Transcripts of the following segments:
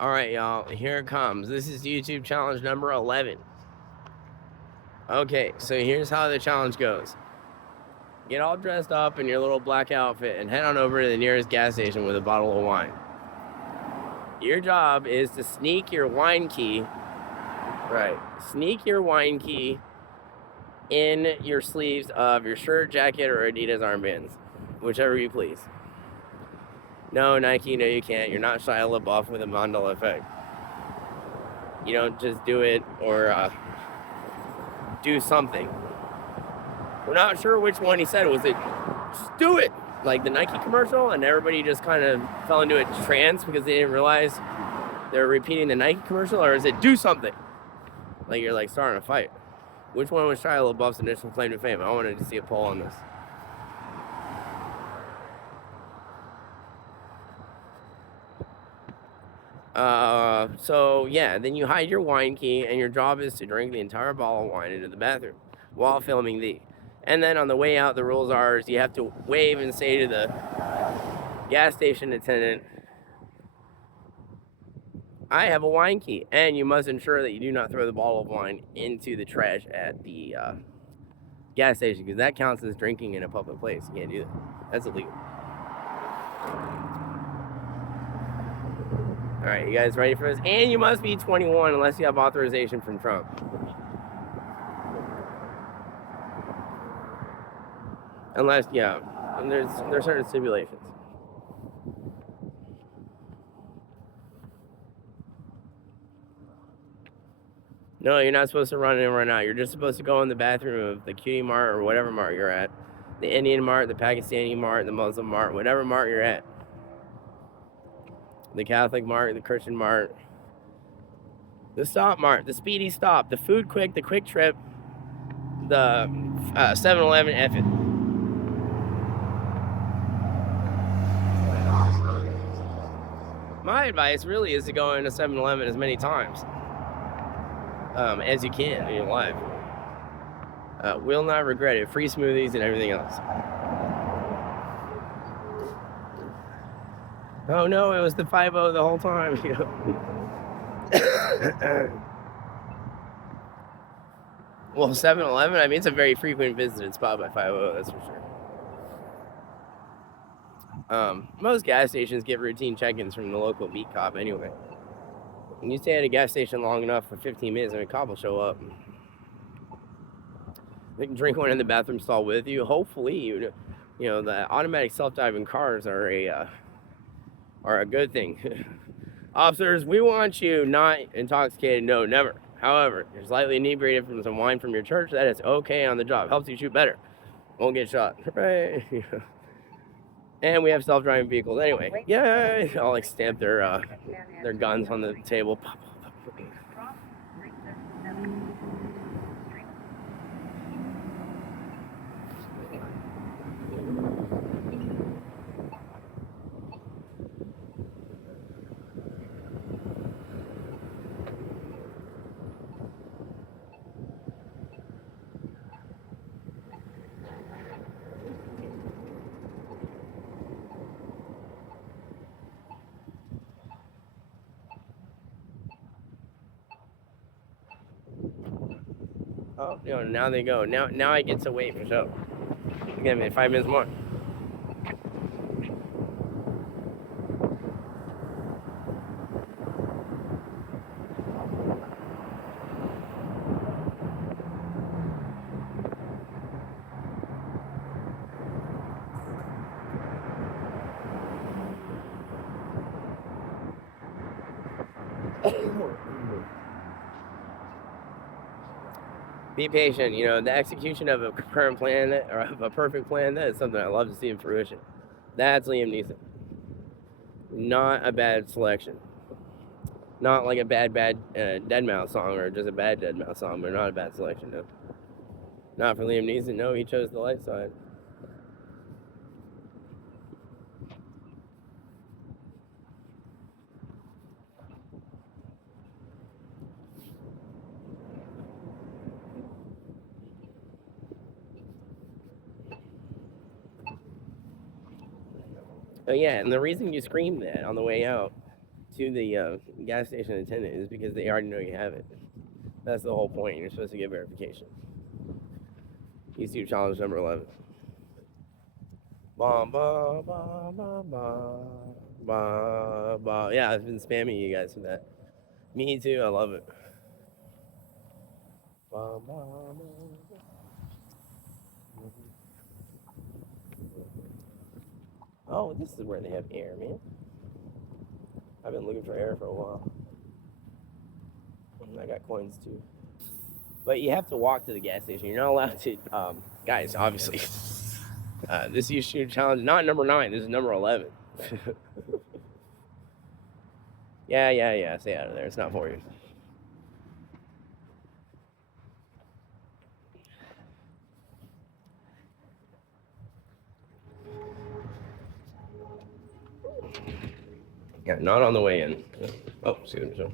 All right, y'all. Here it comes. This is YouTube challenge number 11. Okay, so here's how the challenge goes. Get all dressed up in your little black outfit and head on over to the nearest gas station with a bottle of wine. Your job is to sneak your wine key. Right. Sneak your wine key in your sleeves of your shirt, jacket, or Adidas armbands. Whichever you please. No, Nike, no, you can't. You're not Shia LaBeouf with a Mandela effect. You don't just do it or do something. We're not sure which one he said. Was it just do it? Like the Nike commercial, and everybody just kind of fell into a trance because they didn't realize they were repeating the Nike commercial, or is it do something? Like you're like starting a fight. Which one was Shia LaBeouf's initial claim to fame? I wanted to see a poll on this. So yeah, then you hide your wine key, and your job is to drink the entire bottle of wine into the bathroom while filming thee. And then on the way out, the rules are you have to wave and say to the gas station attendant, I have a wine key, and you must ensure that you do not throw the bottle of wine into the trash at the gas station, because that counts as drinking in a public place. You can't do that. That's illegal. All right, you guys ready for this? And you must be 21 unless you have authorization from Trump. Unless, yeah, there's certain stipulations. No, you're not supposed to run in and run out. You're just supposed to go in the bathroom of the Cutie Mart or whatever mart you're at. The Indian Mart, the Pakistani Mart, the Muslim Mart, whatever mart you're at. The Catholic Mart, the Christian Mart. The Stop Mart, the Speedy Stop, the Food Quick, the Quick Trip, the 7-Eleven, F it. My advice really is to go into 7-Eleven as many times as you can in your life. Will not regret it. Free smoothies and everything else. Oh no, it was the 5-0 the whole time. You know? Well, 7-Eleven, I mean, it's a very frequent visited spot by 5-0, that's for sure. Most gas stations get routine check-ins from the local beat cop anyway. When you stay at a gas station long enough for 15 minutes, and a cop will show up. They can drink one in the bathroom stall with you. Hopefully, you know the automatic self-driving cars are a good thing. Officers, we want you not intoxicated. No, never. However, you're slightly inebriated from some wine from your church. That is okay on the job. Helps you shoot better. Won't get shot. Right. And we have self-driving vehicles. Anyway, yay! I'll like stamp their guns on the table. Oh, you know, now they go. Now I get to wait for show. Give me 5 minutes more. Be patient. You know, the execution of a current plan or of a perfect plan, that is something I love to see in fruition. That's Liam Neeson. Not a bad selection. Not like a bad Deadmau5 song or just a bad Deadmau5 song, but not a bad selection, no. Not for Liam Neeson. No, he chose the light side. Oh yeah, and the reason you screamed that on the way out to the gas station attendant is because they already know you have it. That's the whole point. You're supposed to get verification. YouTube challenge number 11. Ba, ba, ba, ba, ba, ba, ba. Yeah, I've been spamming you guys with that. Me too. I love it. Ba, ba, ba. Oh, this is where they have air, man. I've been looking for air for a while. I got coins too. But you have to walk to the gas station. You're not allowed to, guys, obviously. This YouTube challenge, not number 9. This is number 11. Yeah. Stay out of there. It's not for you. Yeah, not on the way in. Oh, excuse me.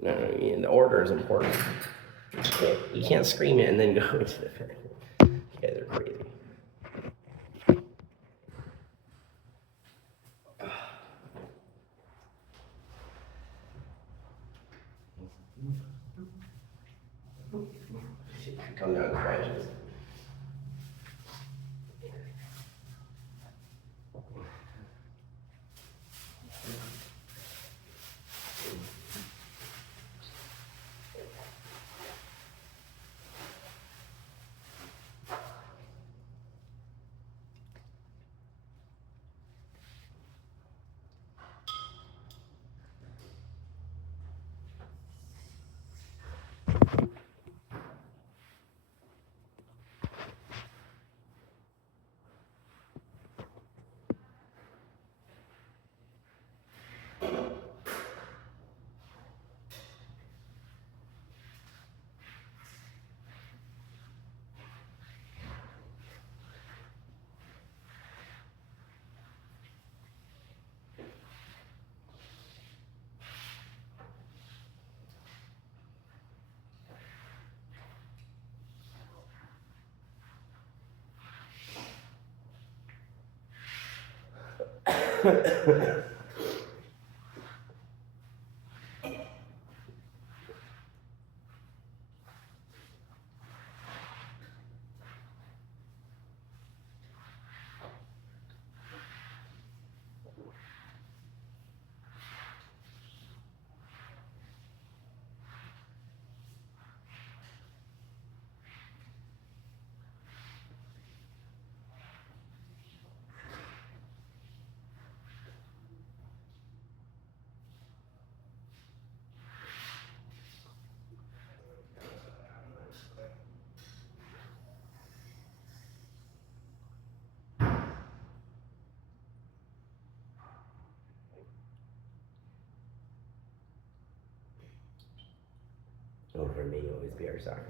No, the order is important. You can't scream it and then go into the fan. You guys are crazy. Come down and crashes. Over me, always be our soccer.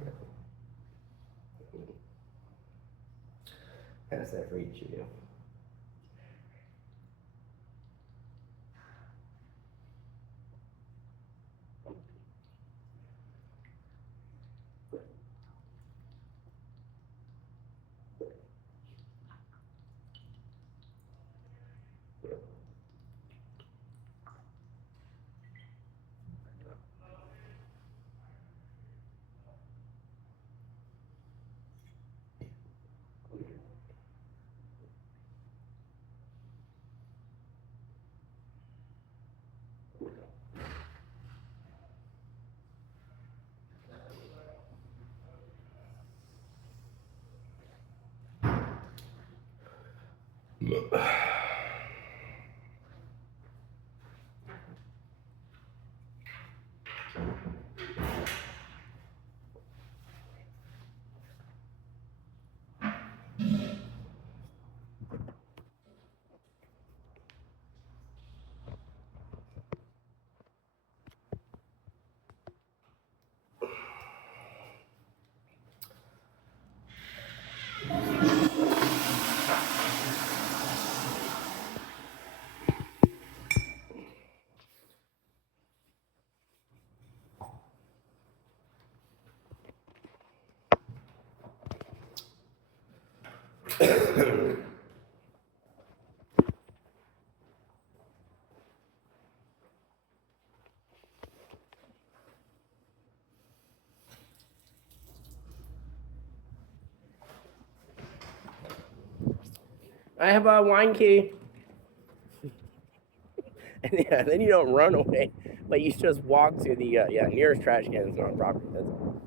Pass that for each of you. I have a wine key. And yeah, then you don't run away, but you just walk to the nearest trash can that's on property. That's all.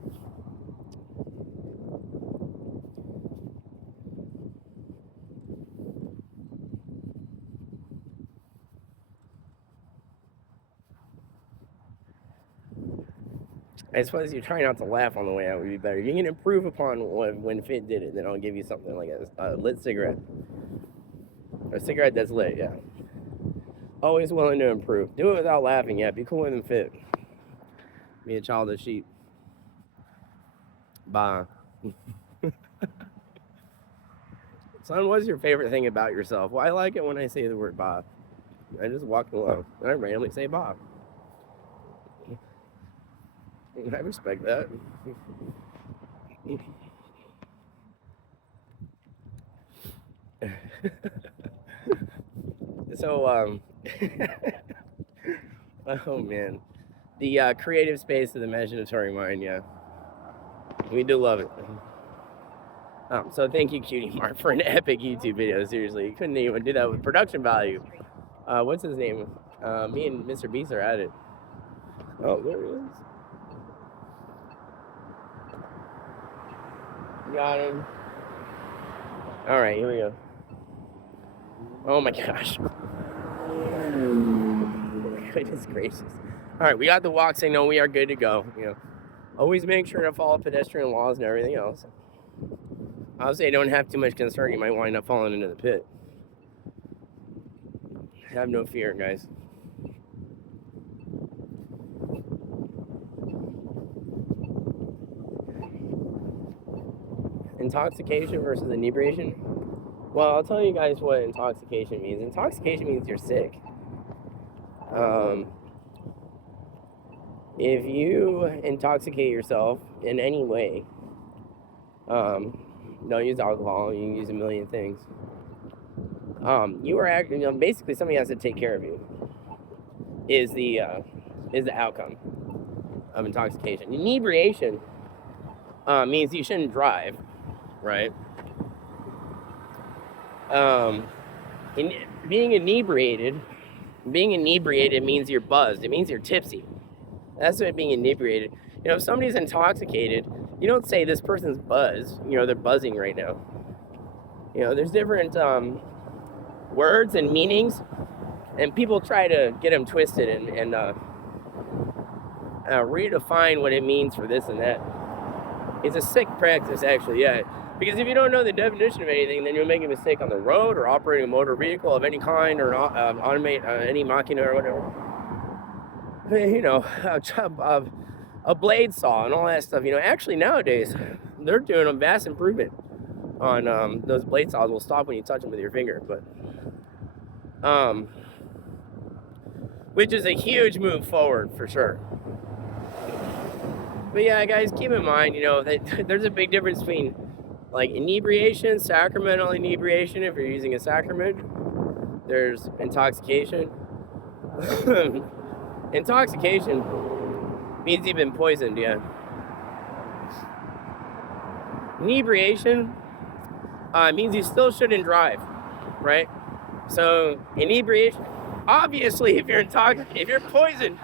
I suppose you try not to laugh on the way out would be better. You can improve upon when Fit did it, then I'll give you something like a lit cigarette. A cigarette that's lit, yeah. Always willing to improve. Do it without laughing, yeah. Be cooler than Fit. Be a child of sheep. Bye. Son, what's your favorite thing about yourself? Well, I like it when I say the word Bob. I just walk along and I randomly say Bob. I respect that. So, oh man, the creative space of the imaginatory mind, yeah, we do love it. So thank you, Cutie Mark, for an epic YouTube video. Seriously, you couldn't even do that with production value. What's his name? Me and Mr. Beast are at it. Oh, there he is. Got him. All right, here we go. Oh my gosh. Goodness gracious. All right, we got the walk signal. We are good to go. You know, always make sure to follow pedestrian laws and everything else. Obviously, don't have too much concern. You might wind up falling into the pit. Have no fear, guys. Intoxication versus inebriation. Well, I'll tell you guys what intoxication means. Intoxication means you're sick. If you intoxicate yourself in any way, don't use alcohol, you can use a million things. You are acting, basically somebody has to take care of you. Is the outcome of intoxication. Inebriation means you shouldn't drive, right? Being inebriated means you're buzzed. It means you're tipsy. That's what being inebriated. You know, if somebody's intoxicated, you don't say this person's buzzed. You know, they're buzzing right now. You know, there's different words and meanings, and people try to get them twisted and redefine what it means for this and that. It's a sick practice, actually, yeah. Because if you don't know the definition of anything, then you'll make a mistake on the road or operating a motor vehicle of any kind or automate any machina or whatever. You know, a blade saw and all that stuff. You know, actually nowadays, they're doing a vast improvement on those blade saws. Will stop when you touch them with your finger, but which is a huge move forward for sure. But yeah, guys, keep in mind, you know, that there's a big difference between like inebriation, sacramental inebriation, if you're using a sacrament. There's intoxication. Intoxication means you've been poisoned, yeah. Inebriation means you still shouldn't drive, right? So inebriation, obviously, if you're intoxicated, if you're poisoned,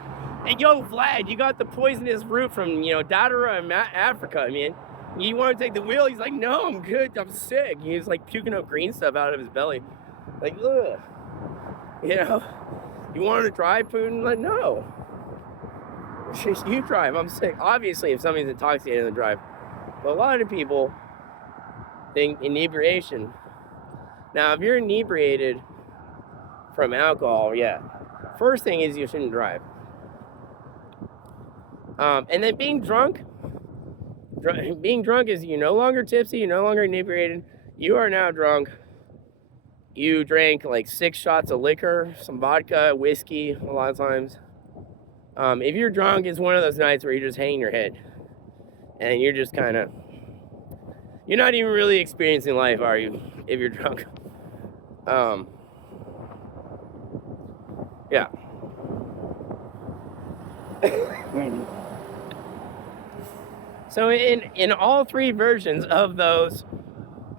and yo, Vlad, you got the poisonous root from, you know, Dadara in Africa. I mean, you want to take the wheel? He's like, no, I'm good. I'm sick. He's like puking up green stuff out of his belly. Like, ugh. You know, you want to drive, Putin? Like, no. You drive. I'm sick. Obviously, if somebody's intoxicated, then drive. But a lot of people think inebriation. Now, if you're inebriated from alcohol, yeah. First thing is you shouldn't drive. And then being drunk is you're no longer tipsy, you're no longer inebriated, you are now drunk. You drank like 6 shots of liquor, some vodka, whiskey, a lot of times. If you're drunk, it's one of those nights where you're just hanging your head. And you're just kind of, you're not even really experiencing life, are you, if you're drunk? Yeah. So in all 3 versions of those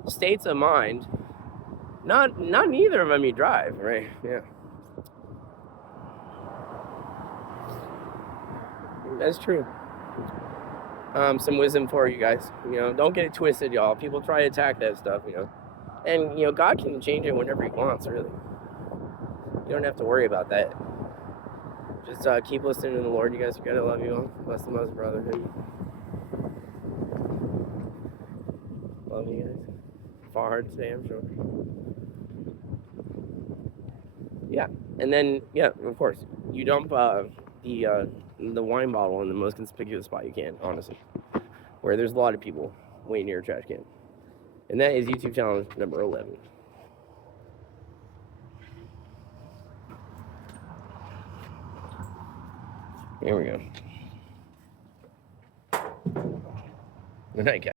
states of mind, Not neither of them you drive, right? Yeah. That's true. Some wisdom for you guys. Don't get it twisted, y'all. People try to attack that stuff, And, God can change it whenever he wants, really. You don't have to worry about that. Just keep listening to the Lord. You guys are good. I love you all. Bless the most brotherhood. Love you guys. Far hard today, I'm sure. Yeah. And then, yeah, of course, you dump the wine bottle in the most conspicuous spot you can, honestly, where there's a lot of people waiting near a trash can. And that is YouTube challenge number 11. Here we go. Good night, guys.